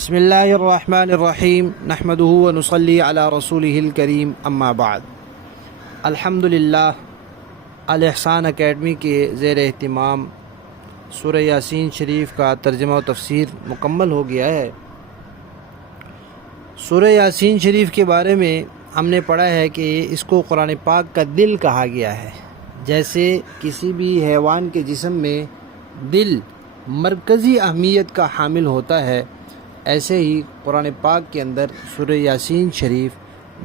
بسم اللہ الرحمن الرحیم نحمدہ ونصلی علی رسولہ الکریم اما بعد۔ الحمدللہ الاحسان اکیڈمی کے زیر اہتمام سورہ یاسین شریف کا ترجمہ و تفسیر مکمل ہو گیا ہے۔ سورہ یاسین شریف کے بارے میں ہم نے پڑھا ہے کہ اس کو قرآن پاک کا دل کہا گیا ہے۔ جیسے کسی بھی حیوان کے جسم میں دل مرکزی اہمیت کا حامل ہوتا ہے، ایسے ہی قرآن پاک کے اندر سورہ یاسین شریف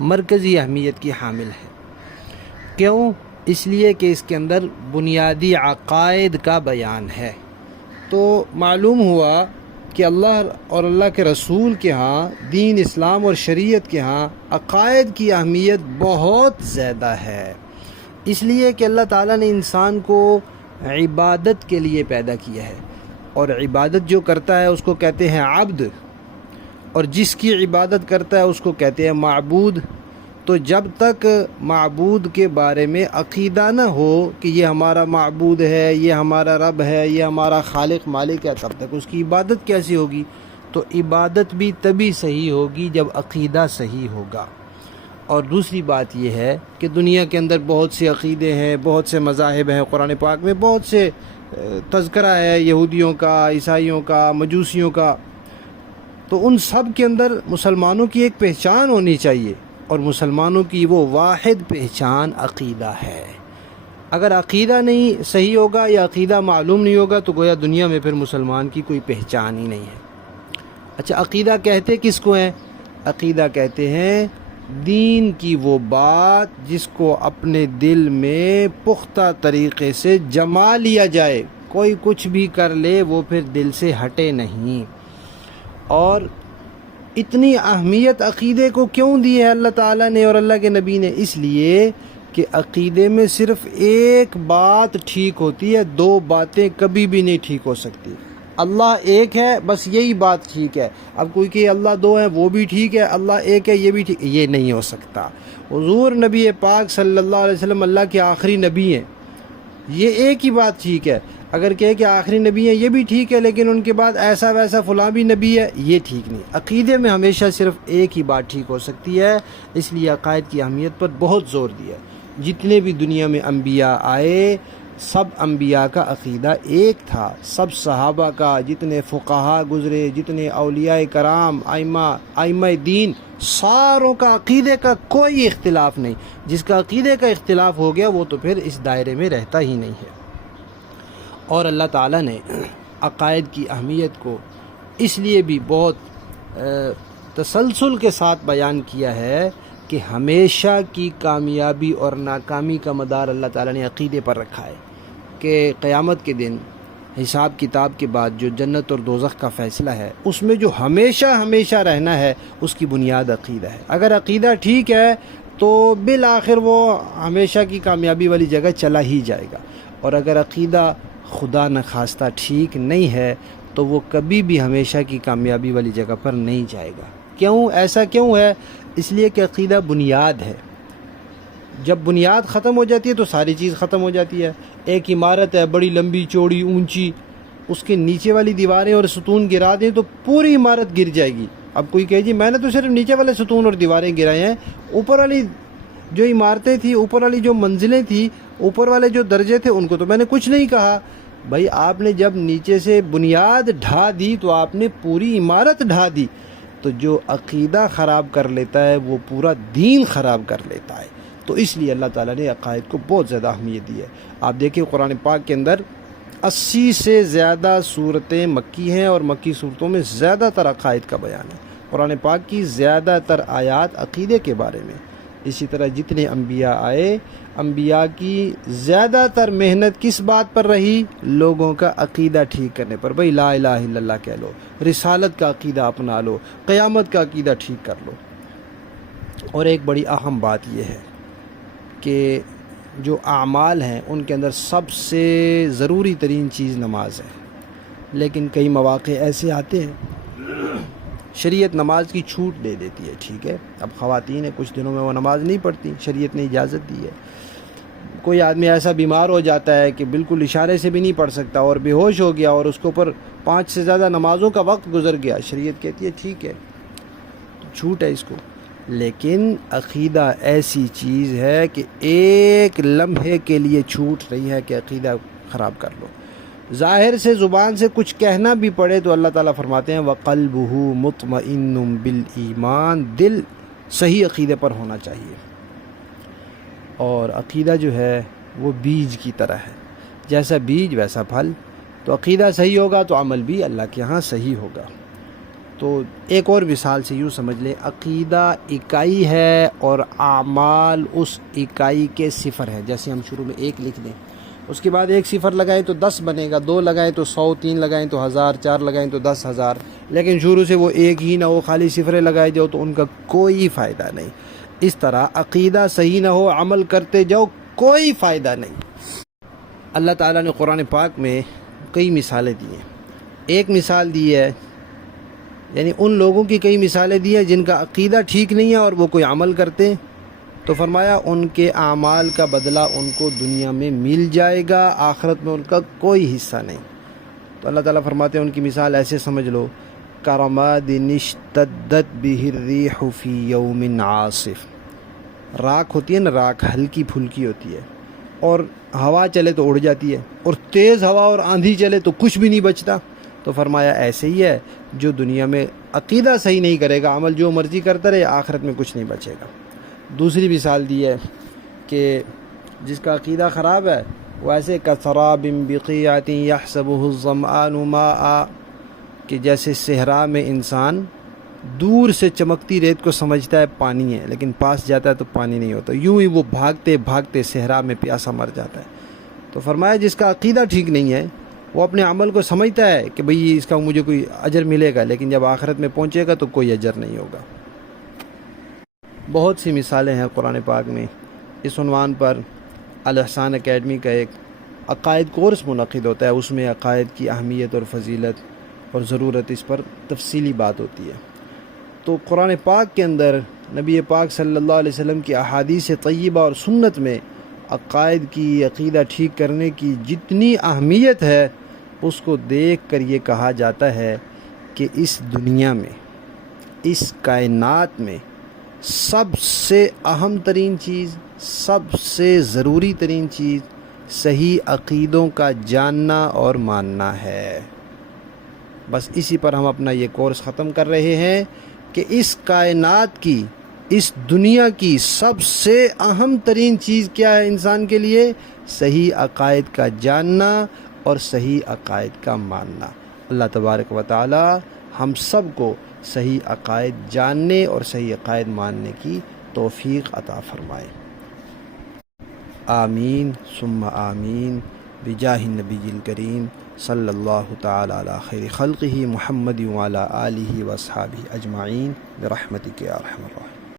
مرکزی اہمیت کی حامل ہے۔ کیوں؟ اس لیے کہ اس کے اندر بنیادی عقائد کا بیان ہے۔ تو معلوم ہوا کہ اللہ اور اللہ کے رسول کے ہاں، دین اسلام اور شریعت کے ہاں عقائد کی اہمیت بہت زیادہ ہے، اس لیے کہ اللہ تعالیٰ نے انسان کو عبادت کے لیے پیدا کیا ہے، اور عبادت جو کرتا ہے اس کو کہتے ہیں عبد، اور جس کی عبادت کرتا ہے اس کو کہتے ہیں معبود۔ تو جب تک معبود کے بارے میں عقیدہ نہ ہو کہ یہ ہمارا معبود ہے، یہ ہمارا رب ہے، یہ ہمارا خالق مالک ہے، تب تک اس کی عبادت کیسی ہوگی؟ تو عبادت بھی تبھی صحیح ہوگی جب عقیدہ صحیح ہوگا۔ اور دوسری بات یہ ہے کہ دنیا کے اندر بہت سے عقیدے ہیں، بہت سے مذاہب ہیں، قرآن پاک میں بہت سے تذکرہ ہے یہودیوں کا، عیسائیوں کا، مجوسیوں کا۔ تو ان سب کے اندر مسلمانوں کی ایک پہچان ہونی چاہیے، اور مسلمانوں کی وہ واحد پہچان عقیدہ ہے۔ اگر عقیدہ نہیں صحیح ہوگا یا عقیدہ معلوم نہیں ہوگا تو گویا دنیا میں پھر مسلمان کی کوئی پہچان ہی نہیں ہے۔ اچھا، عقیدہ کہتے کس کو ہیں؟ عقیدہ کہتے ہیں دین کی وہ بات جس کو اپنے دل میں پختہ طریقے سے جما لیا جائے، کوئی کچھ بھی کر لے وہ پھر دل سے ہٹے نہیں۔ اور اتنی اہمیت عقیدے کو کیوں دی ہے اللہ تعالیٰ نے اور اللہ کے نبی نے؟ اس لیے کہ عقیدے میں صرف ایک بات ٹھیک ہوتی ہے، دو باتیں کبھی بھی نہیں ٹھیک ہو سکتی۔ اللہ ایک ہے، بس یہی بات ٹھیک ہے۔ اب کوئی کہ اللہ دو ہے وہ بھی ٹھیک ہے، اللہ ایک ہے یہ بھی ٹھیک، یہ نہیں ہو سکتا۔ حضور نبی پاک صلی اللہ علیہ وسلم اللہ کے آخری نبی ہیں، یہ ایک ہی بات ٹھیک ہے۔ اگر کہے کہ آخری نبی ہیں یہ بھی ٹھیک ہے، لیکن ان کے بعد ایسا ویسا فلاں بھی نبی ہے، یہ ٹھیک نہیں۔ عقیدے میں ہمیشہ صرف ایک ہی بات ٹھیک ہو سکتی ہے، اس لیے عقائد کی اہمیت پر بہت زور دیا۔ جتنے بھی دنیا میں انبیاء آئے، سب انبیاء کا عقیدہ ایک تھا، سب صحابہ کا، جتنے فقہاء گزرے، جتنے اولیاء کرام، ائمہ دین، ساروں کا عقیدے کا کوئی اختلاف نہیں۔ جس کا عقیدے کا اختلاف ہو گیا وہ تو پھر اس دائرے میں رہتا ہی نہیں ہے۔ اور اللہ تعالیٰ نے عقائد کی اہمیت کو اس لیے بھی بہت تسلسل کے ساتھ بیان کیا ہے کہ ہمیشہ کی کامیابی اور ناکامی کا مدار اللہ تعالیٰ نے عقیدے پر رکھا ہے، کہ قیامت کے دن حساب کتاب کے بعد جو جنت اور دوزخ کا فیصلہ ہے، اس میں جو ہمیشہ رہنا ہے اس کی بنیاد عقیدہ ہے۔ اگر عقیدہ ٹھیک ہے تو بالآخر وہ ہمیشہ کی کامیابی والی جگہ چلا ہی جائے گا، اور اگر عقیدہ خدا نخواستہ ٹھیک نہیں ہے تو وہ کبھی بھی ہمیشہ کی کامیابی والی جگہ پر نہیں جائے گا۔ کیوں؟ ایسا کیوں ہے؟ اس لیے کہ عقیدہ بنیاد ہے۔ جب بنیاد ختم ہو جاتی ہے تو ساری چیز ختم ہو جاتی ہے۔ ایک عمارت ہے بڑی لمبی چوڑی اونچی، اس کے نیچے والی دیواریں اور ستون گرا دیں تو پوری عمارت گر جائے گی۔ اب کوئی کہے جی میں نے تو صرف نیچے والے ستون اور دیواریں گرائے ہیں، اوپر والی جو عمارتیں تھیں، اوپر والی جو منزلیں تھیں، اوپر والے جو درجے تھے، ان کو تو میں نے کچھ نہیں کہا۔ بھائی آپ نے جب نیچے سے بنیاد ڈھا دی تو آپ نے پوری عمارت ڈھا دی۔ تو جو عقیدہ خراب کر لیتا ہے وہ پورا دین خراب کر لیتا ہے۔ تو اس لیے اللہ تعالیٰ نے عقائد کو بہت زیادہ اہمیت دی ہے۔ آپ دیکھیں قرآن پاک کے اندر 80 سے زیادہ صورتیں مکی ہیں، اور مکی صورتوں میں زیادہ تر عقائد کا بیان ہے۔ قرآن پاک کی زیادہ تر آیات عقیدے کے بارے میں۔ اسی طرح جتنے انبیاء آئے، انبیاء کی زیادہ تر محنت کس بات پر رہی؟ لوگوں کا عقیدہ ٹھیک کرنے پر۔ بھئی لا الہ الا اللہ کہہ لو، رسالت کا عقیدہ اپنا لو، قیامت کا عقیدہ ٹھیک کر لو۔ اور ایک بڑی اہم بات یہ ہے کہ جو اعمال ہیں ان کے اندر سب سے ضروری ترین چیز نماز ہے، لیکن کئی مواقع ایسے آتے ہیں شریعت نماز کی چھوٹ دے دیتی ہے، ٹھیک ہے، اب خواتین ہیں کچھ دنوں میں وہ نماز نہیں پڑھتی، شریعت نے اجازت دی ہے۔ کوئی آدمی ایسا بیمار ہو جاتا ہے کہ بالکل اشارے سے بھی نہیں پڑھ سکتا اور بے ہوش ہو گیا اور اس کے اوپر 5 سے زیادہ نمازوں کا وقت گزر گیا، شریعت کہتی ہے ٹھیک ہے، چھوٹ ہے اس کو. لیکن عقیدہ ایسی چیز ہے کہ ایک لمحے کے لیے چھوٹ رہی ہے کہ عقیدہ خراب کر لو. ظاہر سے زبان سے کچھ کہنا بھی پڑے تو اللہ تعالیٰ فرماتے ہیں وَقَلْبُهُ مُطْمَئِنٌ بِالْإِيمَانِ، دل صحیح عقیدے پر ہونا چاہیے. اور عقیدہ جو ہے وہ بیج کی طرح ہے، جیسا بیج ویسا پھل. تو عقیدہ صحیح ہوگا تو عمل بھی اللہ کے ہاں صحیح ہوگا. تو ایک اور مثال سے یوں سمجھ لیں، عقیدہ اکائی ہے اور اعمال اس اکائی کے صفر ہے. جیسے ہم شروع میں 1 لکھ دیں، اس کے بعد 1 صفر لگائیں تو 10 بنے گا، 2 لگائیں تو 100، 3 لگائیں تو 1000، 4 لگائیں تو 10,000. لیکن شروع سے وہ 1 ہی نہ ہو، خالی صفریں لگائے جاؤ تو ان کا کوئی فائدہ نہیں. اس طرح عقیدہ صحیح نہ ہو، عمل کرتے جاؤ، کوئی فائدہ نہیں. اللہ تعالیٰ نے قرآن پاک میں کئی مثالیں دی ہیں. ایک مثال دی ہے، یعنی ان لوگوں کی کئی مثالیں دی ہیں جن کا عقیدہ ٹھیک نہیں ہے اور وہ کوئی عمل کرتے ہیں، تو فرمایا ان کے اعمال کا بدلہ ان کو دنیا میں مل جائے گا، آخرت میں ان کا کوئی حصہ نہیں. تو اللہ تعالیٰ فرماتے ہیں ان کی مثال ایسے سمجھ لو، کَرَمَادٍ اشْتَدَّتْ بِهِ الرِّيحُ فِي يَوْمٍ عَاصِفٍ. راکھ ہوتی ہے نا، راکھ ہلکی پھلکی ہوتی ہے اور ہوا چلے تو اڑ جاتی ہے، اور تیز ہوا اور آندھی چلے تو کچھ بھی نہیں بچتا. تو فرمایا ایسے ہی ہے جو دنیا میں عقیدہ صحیح نہیں کرے گا، عمل جو مرضی کرتا رہے، آخرت میں کچھ نہیں بچے گا. دوسری مثال دی ہے کہ جس کا عقیدہ خراب ہے وہ ایسے کَسَرَابٍ بِقِيعَةٍ يَحْسَبُهُ الظَّمْآنُ مَاءً، کہ جیسے صحرا میں انسان دور سے چمکتی ریت کو سمجھتا ہے پانی ہے، لیکن پاس جاتا ہے تو پانی نہیں ہوتا. یوں ہی وہ بھاگتے بھاگتے صحرا میں پیاسا مر جاتا ہے. تو فرمایا جس کا عقیدہ ٹھیک نہیں ہے وہ اپنے عمل کو سمجھتا ہے کہ بھئی اس کا مجھے کوئی اجر ملے گا، لیکن جب آخرت میں پہنچے گا تو کوئی اجر نہیں ہوگا. بہت سی مثالیں ہیں قرآن پاک میں. اس عنوان پر الاحسان اکیڈمی کا ایک عقائد کورس منعقد ہوتا ہے، اس میں عقائد کی اہمیت اور فضیلت اور ضرورت اس پر تفصیلی بات ہوتی ہے. تو قرآن پاک کے اندر نبی پاک صلی اللہ علیہ وسلم کی احادیث طیبہ اور سنت میں عقائد کی، عقیدہ ٹھیک کرنے کی جتنی اہمیت ہے، اس کو دیکھ کر یہ کہا جاتا ہے کہ اس دنیا میں، اس کائنات میں سب سے اہم ترین چیز، سب سے ضروری ترین چیز صحیح عقیدوں کا جاننا اور ماننا ہے. بس اسی پر ہم اپنا یہ کورس ختم کر رہے ہیں کہ اس کائنات کی، اس دنیا کی سب سے اہم ترین چیز کیا ہے انسان کے لیے؟ صحیح عقائد کا جاننا اور صحیح عقائد کا ماننا. اللہ تبارک و تعالی ہم سب کو صحیح عقائد جاننے اور صحیح عقائد ماننے کی توفیق عطا فرمائے. آمین ثم آمین بجاہ النبی الکریم صلی اللہ تعالی علی خیر خلقہ محمد وعلی آلہ واصحابہ اجمعین برحمتک یا ارحم الراحمین.